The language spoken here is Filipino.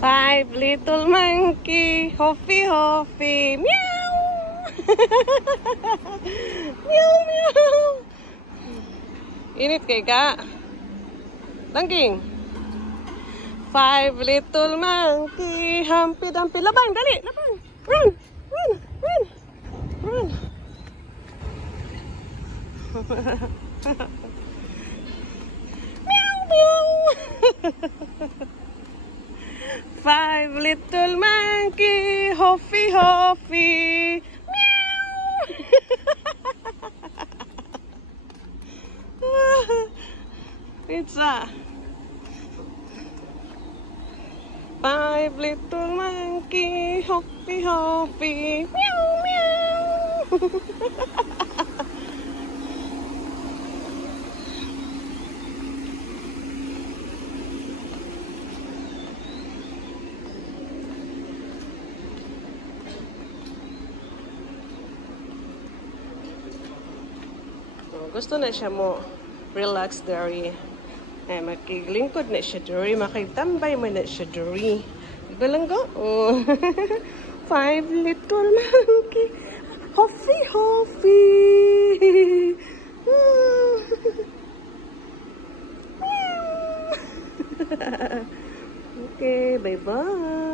Five little monkey, Huffy Huffy, meow! Meow meow! Init kay ka? Langking. Five little monkey, Humpy Dumpy. Laban, dali, laban. Run, run, run, run. Meow meow. Five little monkey, Huffy Huffy, meow. Pizza. Five little monkey, Huffy Huffy, meow meow. Gusto na siya mo relax dari. Ay, makiglingkod na siya dari. Makitambay mo na siya dari. Galanggo. Oh. Five little monkey. Huffy, Huffy. Okay, bye-bye.